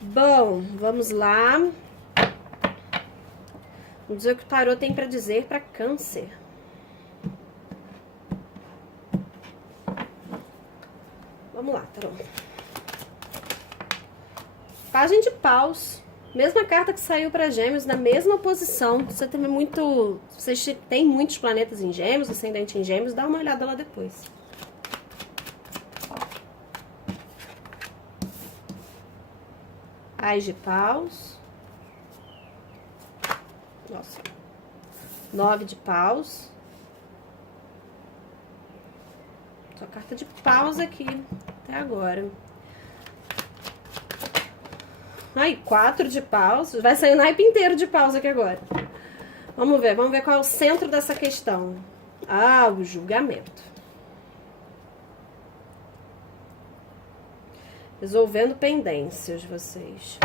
Bom, vamos lá. Vamos ver o que o tarô tem pra dizer pra Câncer. Vamos lá, tarô. Pagem de paus. Mesma carta que saiu para Gêmeos, na mesma posição. Você tem muitos planetas em Gêmeos, ascendente em Gêmeos, dá uma olhada lá depois. Ás de paus. Nossa. 9 de paus. Só carta de paus aqui, até agora. Aí, 4 de paus. Vai sair o naipe inteiro de paus aqui agora. Vamos ver qual é o centro dessa questão. Ah, o julgamento. Resolvendo pendências, vocês.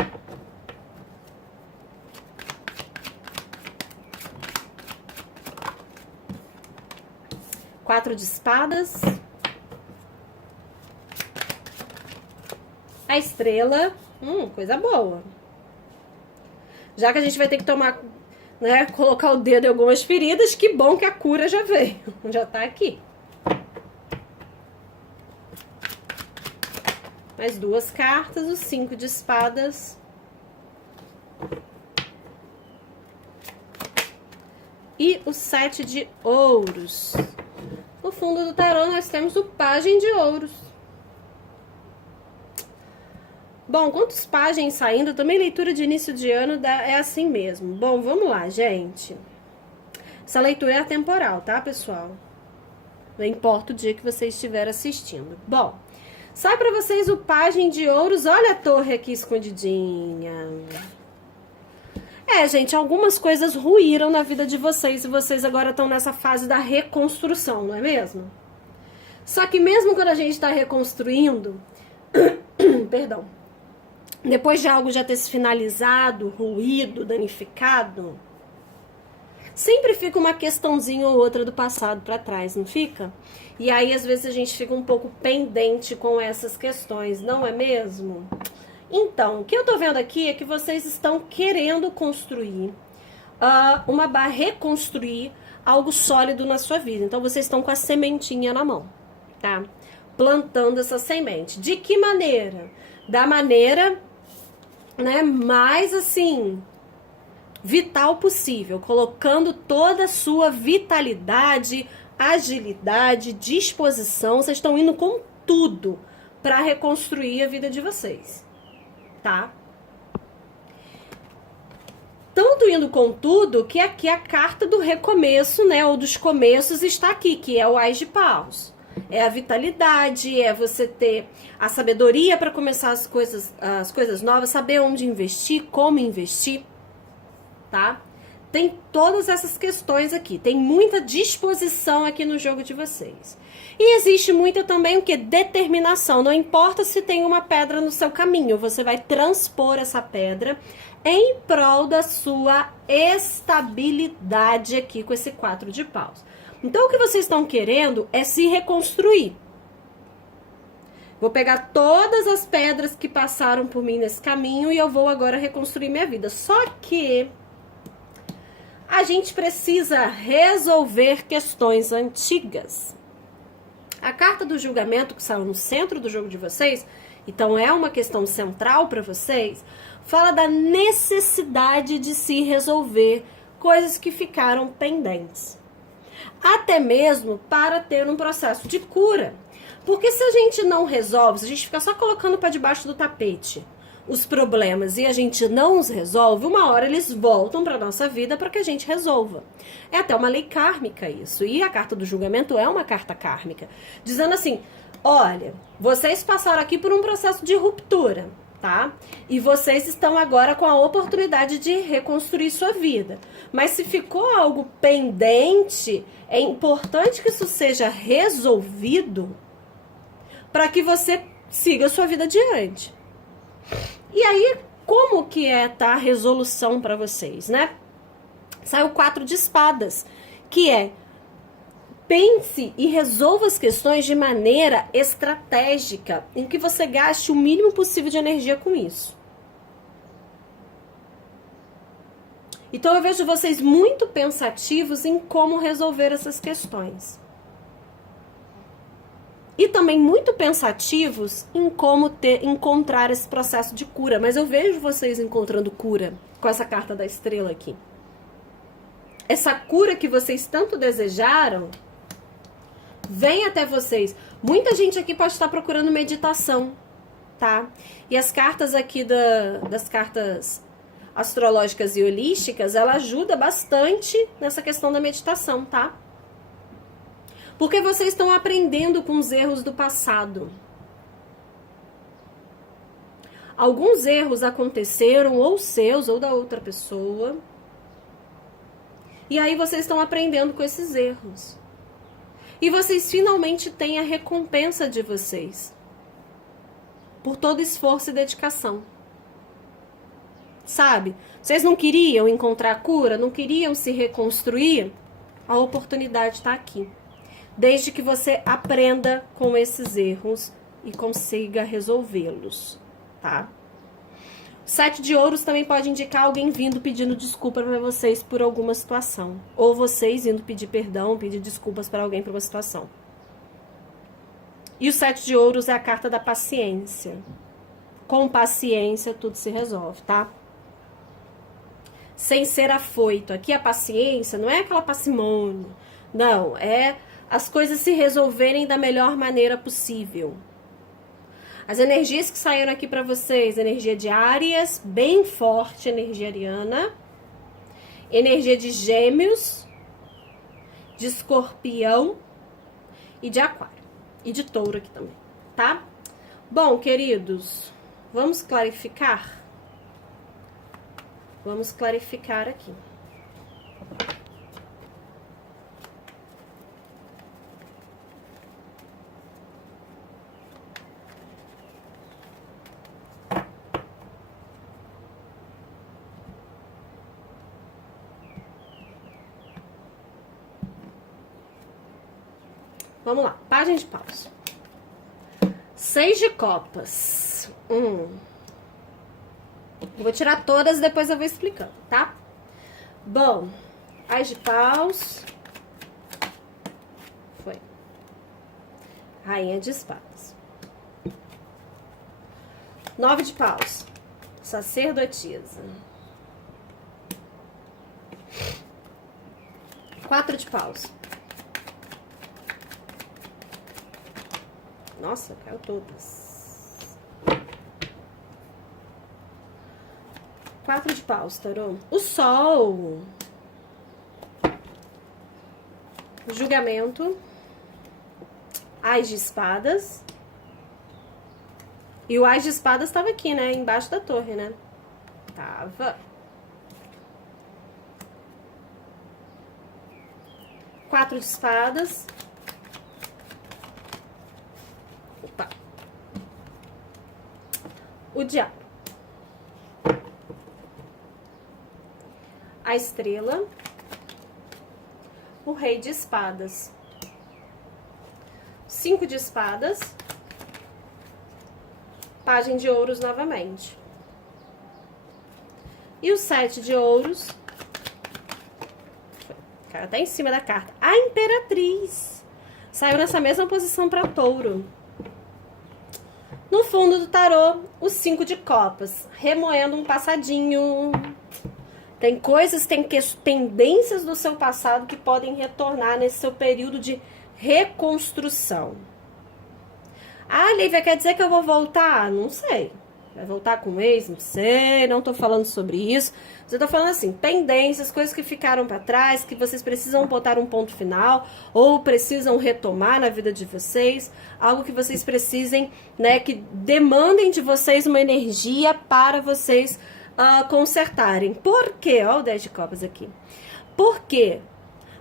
Quatro de espadas. A estrela. Coisa boa. Já que a gente vai ter que tomar, né, colocar o dedo em algumas feridas, que bom que a cura já veio. Já tá aqui. Mais 2 cartas, o 5 de espadas. E o 7 de ouros. No fundo do tarô nós temos o pajem de ouros. Bom, quantos pajens saindo, também leitura de início de ano é assim mesmo. Bom, vamos lá, gente. Essa leitura é atemporal, tá, pessoal? Não importa o dia que você estiver assistindo. Bom, sai pra vocês o pajem de ouros. Olha a torre aqui escondidinha. Gente, algumas coisas ruíram na vida de vocês e vocês agora estão nessa fase da reconstrução, não é mesmo? Só que mesmo quando a gente está reconstruindo, perdão, depois de algo já ter se finalizado, ruído, danificado, sempre fica uma questãozinha ou outra do passado para trás, não fica? E aí, às vezes, a gente fica um pouco pendente com essas questões, não é mesmo? Então, o que eu tô vendo aqui é que vocês estão querendo construir, reconstruir algo sólido na sua vida. Então, vocês estão com a sementinha na mão, tá? Plantando essa semente. De que maneira? Da maneira, né, mais assim, vital possível, colocando toda a sua vitalidade, agilidade, disposição. Vocês estão indo com tudo para reconstruir a vida de vocês, tá? Tanto indo com tudo que aqui a carta do recomeço, né, ou dos começos está aqui, que é o Ás de Paus. É a vitalidade, é você ter a sabedoria para começar as coisas novas, saber onde investir, como investir, tá? Tem todas essas questões aqui, tem muita disposição aqui no jogo de vocês. E existe muita também o que? Determinação. Não importa se tem uma pedra no seu caminho, você vai transpor essa pedra em prol da sua estabilidade aqui com esse 4 de paus. Então, o que vocês estão querendo é se reconstruir. Vou pegar todas as pedras que passaram por mim nesse caminho e eu vou agora reconstruir minha vida. Só que a gente precisa resolver questões antigas. A carta do julgamento que saiu no centro do jogo de vocês, então é uma questão central para vocês, fala da necessidade de se resolver coisas que ficaram pendentes. Até mesmo para ter um processo de cura. Porque se a gente não resolve, se a gente fica só colocando para debaixo do tapete os problemas e a gente não os resolve, uma hora eles voltam para nossa vida para que a gente resolva. É até uma lei kármica isso. E a carta do julgamento é uma carta kármica. Dizendo assim, olha, vocês passaram aqui por um processo de ruptura, tá? E vocês estão agora com a oportunidade de reconstruir sua vida. Mas se ficou algo pendente, é importante que isso seja resolvido para que você siga a sua vida adiante. E aí, como que é a resolução para vocês, né? Sai o 4 de espadas, que é pense e resolva as questões de maneira estratégica, em que você gaste o mínimo possível de energia com isso. Então eu vejo vocês muito pensativos em como resolver essas questões. E também muito pensativos em como encontrar esse processo de cura. Mas eu vejo vocês encontrando cura com essa carta da estrela aqui. Essa cura que vocês tanto desejaram vem até vocês. Muita gente aqui pode estar procurando meditação, tá? E as cartas aqui das cartas astrológicas e holísticas, ela ajuda bastante nessa questão da meditação, tá? Porque vocês estão aprendendo com os erros do passado. Alguns erros aconteceram, ou seus, ou da outra pessoa. E aí vocês estão aprendendo com esses erros. E vocês finalmente têm a recompensa de vocês. Por todo esforço e dedicação. Sabe? Vocês não queriam encontrar cura? Não queriam se reconstruir? A oportunidade está aqui. Desde que você aprenda com esses erros e consiga resolvê-los, tá? 7 de ouros também pode indicar alguém vindo pedindo desculpa para vocês por alguma situação. Ou vocês indo pedir perdão, pedir desculpas para alguém por uma situação. E o 7 de ouros é a carta da paciência. Com paciência tudo se resolve, tá? Sem ser afoito. Aqui a paciência não é aquela parcimônia. Não, é as coisas se resolverem da melhor maneira possível. As energias que saíram aqui para vocês, energia de Áries, bem forte, energia ariana, energia de Gêmeos, de Escorpião e de Aquário. E de Touro aqui também, tá? Bom, queridos, vamos clarificar? Vamos clarificar aqui. Vamos lá, página de paus. 6 de copas. Eu vou tirar todas e depois eu vou explicando, tá? Bom, As de paus. Foi. Rainha de espadas. 9 de paus. Sacerdotisa. 4 de paus. Nossa, caiu todas. 4 de paus, tarô. O sol. O julgamento. As de espadas. E o as de espadas estava aqui, né? Embaixo da torre, né? Tava. 4 de espadas. Opa. O diabo. A estrela. O rei de espadas. 5 de espadas. Pajem de ouros novamente. E o 7 de ouros. O cara tá em cima da carta. A imperatriz. Saiu nessa mesma posição para touro. No fundo do tarô, o 5 de copas. Remoendo um passadinho. Tem coisas, tem tendências do seu passado que podem retornar nesse seu período de reconstrução. Ah, Lívia, quer dizer que eu vou voltar? Não sei. Vai voltar com o ex? Não sei, não tô falando sobre isso. Eu tô falando assim, tendências, coisas que ficaram para trás, que vocês precisam botar um ponto final, ou precisam retomar na vida de vocês, algo que vocês precisem, né, que demandem de vocês uma energia para vocês consertarem. Por quê? Olha o 10 de copas aqui. Por quê?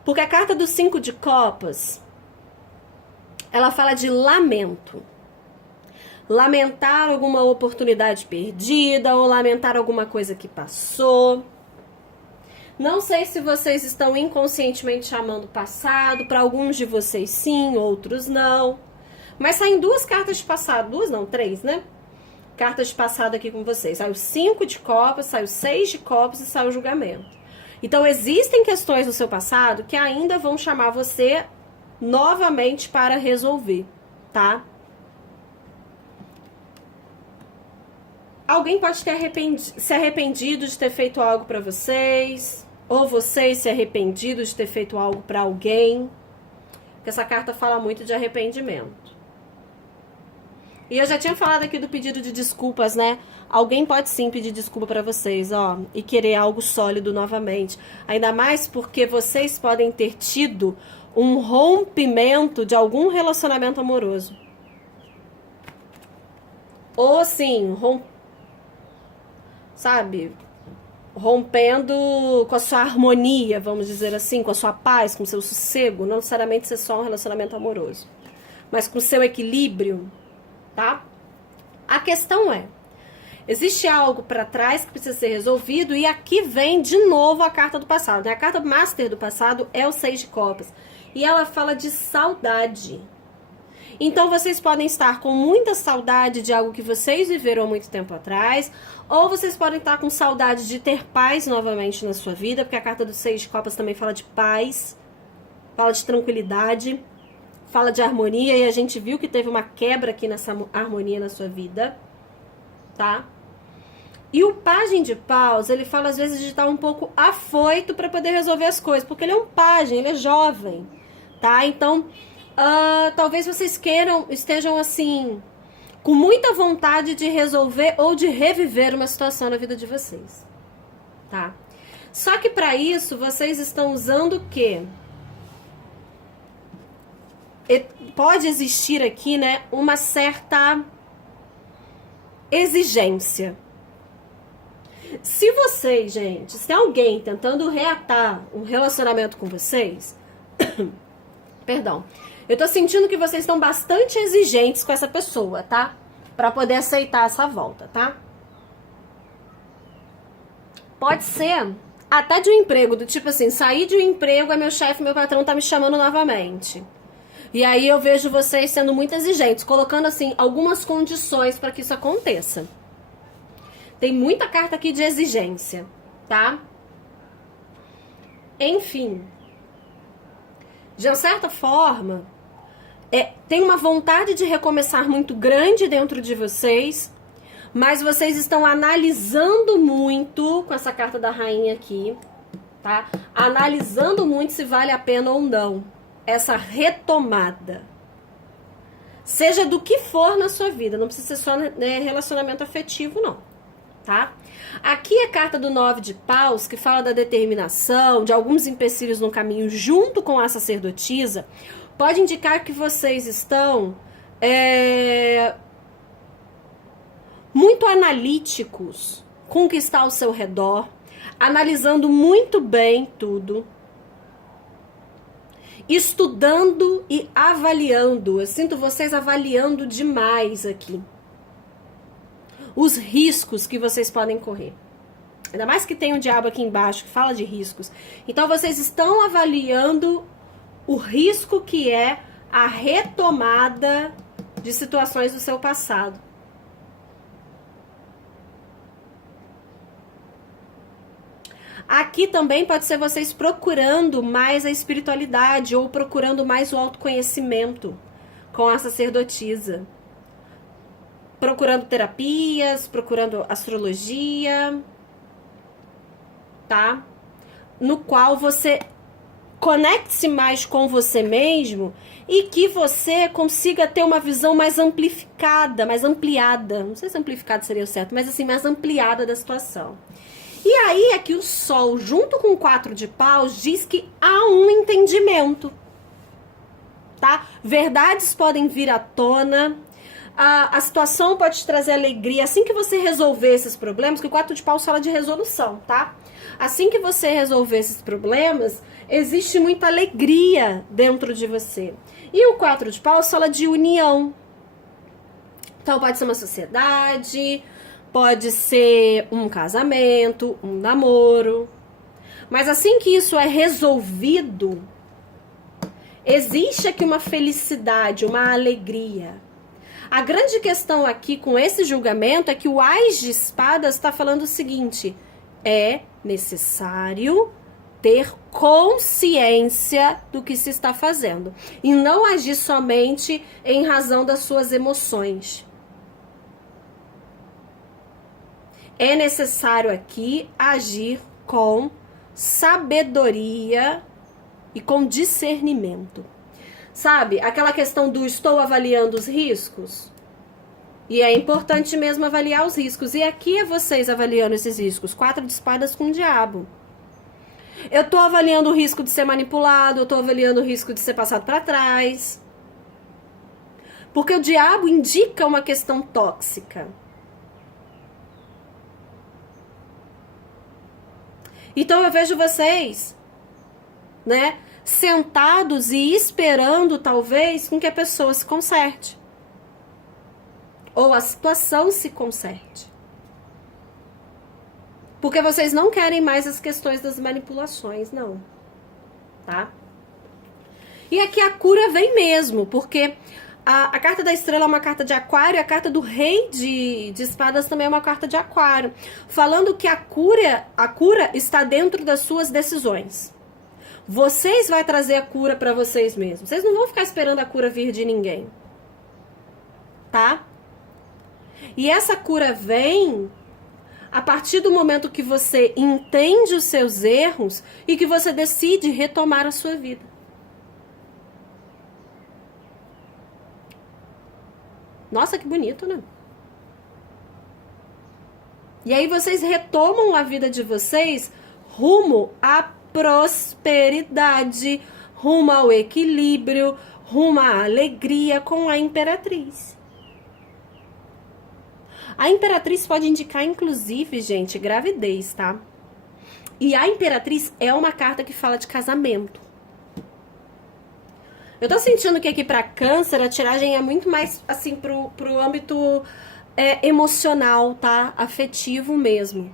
Porque a carta do 5 de copas, ela fala de lamento. Lamentar alguma oportunidade perdida ou lamentar alguma coisa que passou. Não sei se vocês estão inconscientemente chamando o passado. Para alguns de vocês sim, outros não. Mas saem duas cartas de passado. Duas não, 3, né? Cartas de passado aqui com vocês. Sai o 5 de copas, sai o 6 de copas e sai o julgamento. Então, existem questões no seu passado que ainda vão chamar você novamente para resolver, tá? Alguém pode ter se arrependido de ter feito algo pra vocês, ou vocês se arrependido de ter feito algo pra alguém, porque essa carta fala muito de arrependimento. E eu já tinha falado aqui do pedido de desculpas, né? Alguém pode sim pedir desculpa pra vocês, ó, e querer algo sólido novamente. Ainda mais porque vocês podem ter tido um rompimento de algum relacionamento amoroso. Ou assim, rompendo com a sua harmonia, vamos dizer assim, com a sua paz, com o seu sossego, não necessariamente ser só um relacionamento amoroso, mas com o seu equilíbrio, tá? A questão é, existe algo para trás que precisa ser resolvido e aqui vem de novo a carta do passado, né? A carta master do passado é o 6 de copas e ela fala de saudade. Então, vocês podem estar com muita saudade de algo que vocês viveram há muito tempo atrás, ou vocês podem estar com saudade de ter paz novamente na sua vida, porque a carta do 6 de copas também fala de paz, fala de tranquilidade, fala de harmonia, e a gente viu que teve uma quebra aqui nessa harmonia na sua vida, tá? E o pajem de paus, ele fala às vezes de estar um pouco afoito para poder resolver as coisas, porque ele é um pajem, ele é jovem, tá? Então, talvez vocês estejam assim, com muita vontade de resolver ou de reviver uma situação na vida de vocês, tá? Só que para isso, vocês estão usando o quê? Pode existir aqui, né, uma certa exigência. Se vocês, gente, se tem alguém tentando reatar um relacionamento com vocês, perdão, eu tô sentindo que vocês estão bastante exigentes com essa pessoa, tá? Pra poder aceitar essa volta, tá? Pode ser até de um emprego, do tipo assim, sair de um emprego, é meu chefe, meu patrão tá me chamando novamente. E aí eu vejo vocês sendo muito exigentes, colocando assim algumas condições para que isso aconteça. Tem muita carta aqui de exigência, tá? Enfim. De uma certa forma, tem uma vontade de recomeçar muito grande dentro de vocês, mas vocês estão analisando muito, com essa carta da rainha aqui, tá? Analisando muito se vale a pena ou não essa retomada. Seja do que for na sua vida, não precisa ser só, né, relacionamento afetivo, não, tá? Aqui a carta do 9 de paus, que fala da determinação, de alguns empecilhos no caminho junto com a sacerdotisa, pode indicar que vocês estão muito analíticos com o que está ao seu redor, analisando muito bem tudo, estudando e avaliando. Eu sinto vocês avaliando demais aqui os riscos que vocês podem correr. Ainda mais que tem um diabo aqui embaixo que fala de riscos. Então vocês estão avaliando o risco que é a retomada de situações do seu passado. Aqui também pode ser vocês procurando mais a espiritualidade ou procurando mais o autoconhecimento com a sacerdotisa. Procurando terapias, procurando astrologia, tá? No qual você conecte-se mais com você mesmo e que você consiga ter uma visão mais amplificada, mais ampliada. Não sei se amplificada seria o certo, mas assim, mais ampliada da situação. E aí é que o Sol, junto com o 4 de paus, diz que há um entendimento, tá? Verdades podem vir à tona, a situação pode te trazer alegria. Assim que você resolver esses problemas, que o 4 de paus fala de resolução, tá? Assim que você resolver esses problemas, existe muita alegria dentro de você. E o 4 de paus fala de união. Então pode ser uma sociedade, pode ser um casamento, um namoro. Mas assim que isso é resolvido, existe aqui uma felicidade, uma alegria. A grande questão aqui com esse julgamento é que o Ás de Espadas está falando o seguinte: é necessário ter consciência do que se está fazendo e não agir somente em razão das suas emoções. É necessário aqui agir com sabedoria e com discernimento. Sabe, aquela questão do estou avaliando os riscos? E é importante mesmo avaliar os riscos. E aqui é vocês avaliando esses riscos. 4 de espadas com o diabo. Eu estou avaliando o risco de ser manipulado, eu estou avaliando o risco de ser passado para trás. Porque o diabo indica uma questão tóxica. Então eu vejo vocês, né, sentados e esperando talvez com que a pessoa se conserte. Ou a situação se conserte. Porque vocês não querem mais as questões das manipulações, não. Tá? E aqui a cura vem mesmo, porque a carta da estrela é uma carta de aquário, a carta do rei de espadas também é uma carta de aquário. Falando que a cura está dentro das suas decisões. Vocês vão trazer a cura para vocês mesmos. Vocês não vão ficar esperando a cura vir de ninguém. Tá? E essa cura vem a partir do momento que você entende os seus erros e que você decide retomar a sua vida. Nossa, que bonito, né? E aí vocês retomam a vida de vocês rumo à prosperidade, rumo ao equilíbrio, rumo à alegria com a imperatriz. A imperatriz pode indicar, inclusive, gente, gravidez, tá? E a imperatriz é uma carta que fala de casamento. Eu tô sentindo que aqui pra câncer a tiragem é muito mais, assim, pro âmbito emocional, tá? Afetivo mesmo.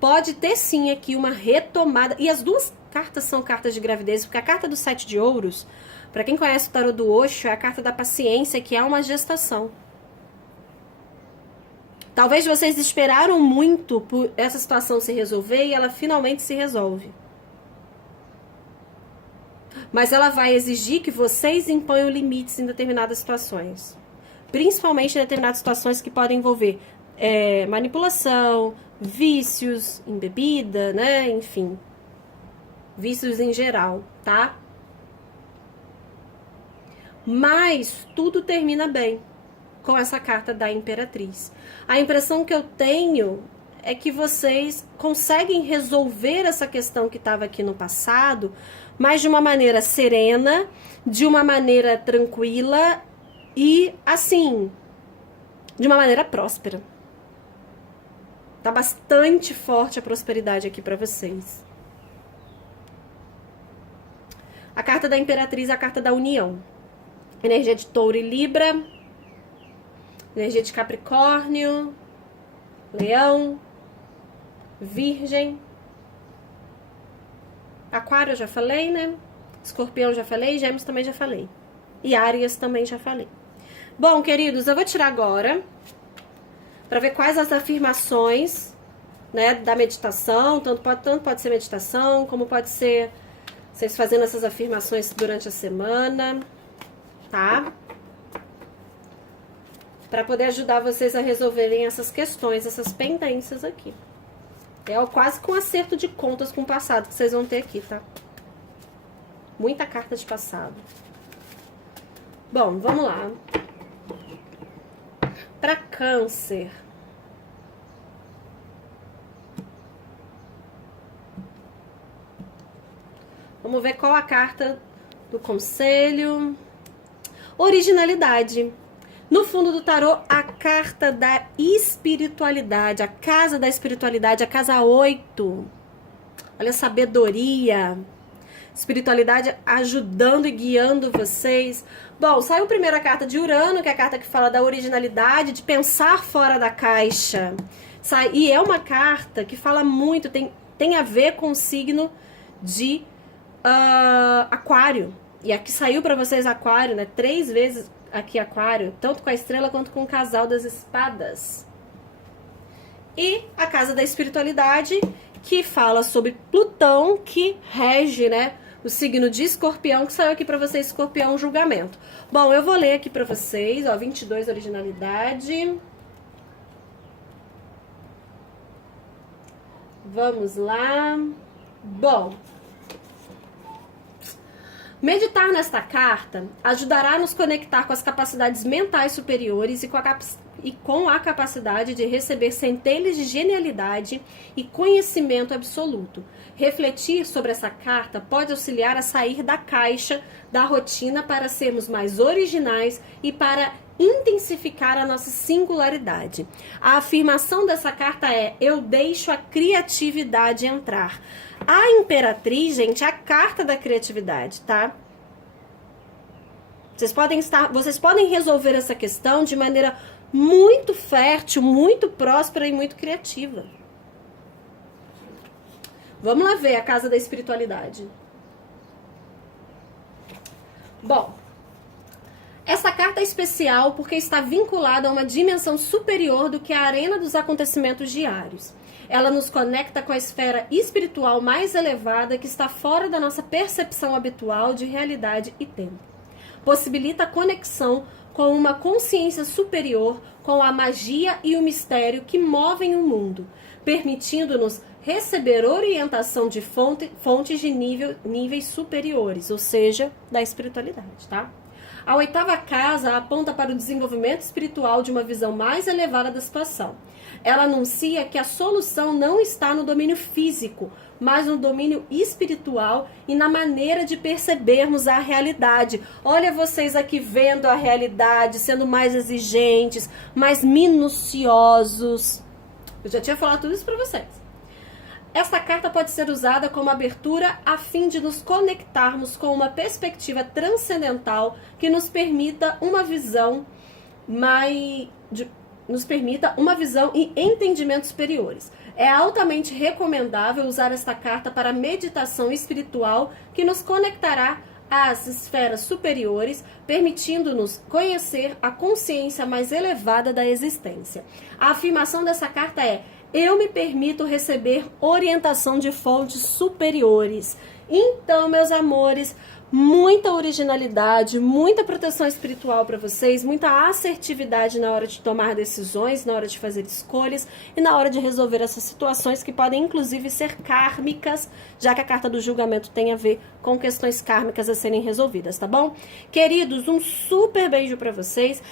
Pode ter, sim, aqui uma retomada. E as duas cartas são cartas de gravidez, porque a carta do 7 de ouros... Para quem conhece o tarô do Osho, é a carta da paciência, que é uma gestação. Talvez vocês esperaram muito por essa situação se resolver e ela finalmente se resolve. Mas ela vai exigir que vocês imponham limites em determinadas situações. Principalmente em determinadas situações que podem envolver manipulação, vícios em bebida, né? Enfim, vícios em geral, tá? Mas tudo termina bem com essa carta da imperatriz. A impressão que eu tenho é que vocês conseguem resolver essa questão que estava aqui no passado, mas de uma maneira serena, de uma maneira tranquila e, assim, de uma maneira próspera. Tá bastante forte a prosperidade aqui para vocês. A carta da imperatriz é a carta da união. Energia de Touro e Libra, energia de Capricórnio, Leão, Virgem, Aquário eu já falei, né? Escorpião eu já falei, Gêmeos também já falei. E Áries também já falei. Bom, queridos, eu vou tirar agora para ver quais as afirmações, né, da meditação. Tanto pode ser meditação, como pode ser vocês fazendo essas afirmações durante a semana. Tá? Para poder ajudar vocês a resolverem essas questões, essas pendências aqui. É quase com acerto de contas com o passado que vocês vão ter aqui, tá? Muita carta de passado. Bom, vamos lá. Para Câncer. Vamos ver qual a carta do conselho. Originalidade. No fundo do tarô, a carta da espiritualidade, a casa da espiritualidade, a casa 8. Olha a sabedoria. Espiritualidade ajudando e guiando vocês. Bom, saiu primeiro a carta de Urano, que é a carta que fala da originalidade, de pensar fora da caixa. E é uma carta que fala muito, tem a ver com o signo de Aquário. E aqui saiu para vocês Aquário, né? 3 vezes aqui Aquário, tanto com a estrela quanto com o casal das espadas. E a casa da espiritualidade, que fala sobre Plutão, que rege, né, o signo de Escorpião, que saiu aqui para vocês, Escorpião, julgamento. Bom, eu vou ler aqui para vocês, ó, 22, originalidade. Vamos lá. Bom, meditar nesta carta ajudará a nos conectar com as capacidades mentais superiores e com a capacidade de receber centelhas de genialidade e conhecimento absoluto. Refletir sobre essa carta pode auxiliar a sair da caixa da rotina para sermos mais originais e para intensificar a nossa singularidade. A afirmação dessa carta é: eu deixo a criatividade entrar. A Imperatriz, gente, é a carta da criatividade, tá? Vocês podem resolver essa questão de maneira muito fértil, muito próspera e muito criativa. Vamos lá ver a casa da espiritualidade. Bom, essa carta é especial porque está vinculada a uma dimensão superior do que a arena dos acontecimentos diários. Ela nos conecta com a esfera espiritual mais elevada que está fora da nossa percepção habitual de realidade e tempo. Possibilita a conexão com uma consciência superior, com a magia e o mistério que movem o mundo, permitindo-nos receber orientação de fontes de níveis superiores, ou seja, da espiritualidade, tá? A 8ª casa aponta para o desenvolvimento espiritual de uma visão mais elevada da situação. Ela anuncia que a solução não está no domínio físico, mas no domínio espiritual e na maneira de percebermos a realidade. Olha vocês aqui vendo a realidade, sendo mais exigentes, mais minuciosos. Eu já tinha falado tudo isso para vocês. Esta carta pode ser usada como abertura a fim de nos conectarmos com uma perspectiva transcendental que nos permita uma visão e entendimentos superiores. É altamente recomendável usar esta carta para meditação espiritual que nos conectará às esferas superiores, permitindo-nos conhecer a consciência mais elevada da existência. A afirmação dessa carta é: eu me permito receber orientação de fontes superiores. Então, meus amores, muita originalidade, muita proteção espiritual para vocês, muita assertividade na hora de tomar decisões, na hora de fazer escolhas e na hora de resolver essas situações que podem inclusive ser kármicas, já que a carta do julgamento tem a ver com questões kármicas a serem resolvidas, tá bom? Queridos, um super beijo para vocês.